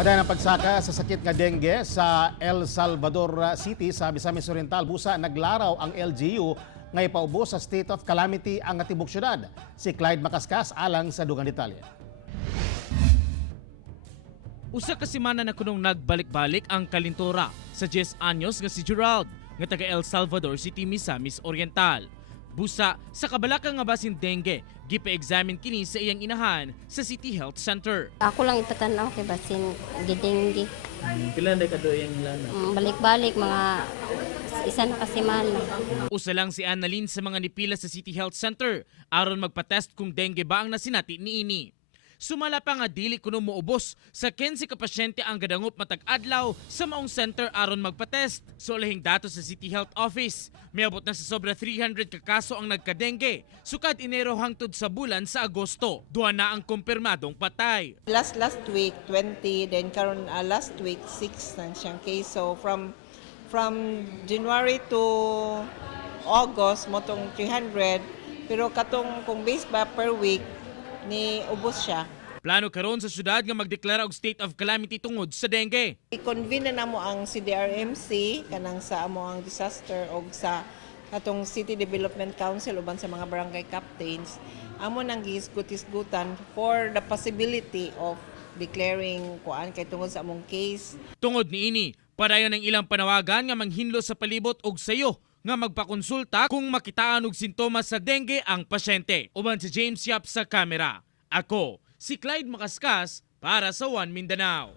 Paday ng pagsaka sa sakit nga dengue sa Salvador City sa Misamis Oriental. Busa naglaraw ang LGU nga ipaubos sa state of calamity ang atibok syudad. Si Clyde Macascas alang sa dugang detalye. Usa ka semana na kunong nagbalik-balik ang kalintura sa 10 anyos nga si Gerald nga taga El Salvador City, Misamis Oriental. Busa sa kabalaka nga basin dengue, gipa-examine kini sa iyang inahan sa City Health Center. Ako lang ipatanaw kay basin gidenggi. Kailan day kado iyang lana? Balik-balik mga isa na kasemana. Usa lang si Annalyn sa mga nipila sa City Health Center aron magpa-test kung dengue ba ang nasinati niini. Sumala pa nga dili kuno moubos sa 15 ka pasyente ang gadangop matag adlaw sa maong center aron magpa-test. So lahing datos sa City Health Office, miabot na sa sobra 300 ka kaso ang nagka-dengue. Sukad Enero hangtod sa bulan sa Agosto, duha na ang kumpirmadong patay. Last week 20, then karon last week 6 na siyang case. So from January to August motong 300, pero katong kung base ba per week ni ubos siya. Plano karon sa syudad nga magdeklara og state of calamity tungod sa dengue. I-convene na namo ang CDRMC kanang sa amo ang disaster og sa atong City Development Council uban sa mga barangay captains. Amo nang gihisgot-hisgutan for the possibility of declaring kuan kay tungod sa among case. Tungod niini, padayon ang ilang panawagan nga manghinlo sa palibot og sayo nga magpakonsulta kung makitaan og sintomas sa dengue ang pasyente. Uban si James Yap sa kamera. Ako, si Clyde Macascas para sa One Mindanao.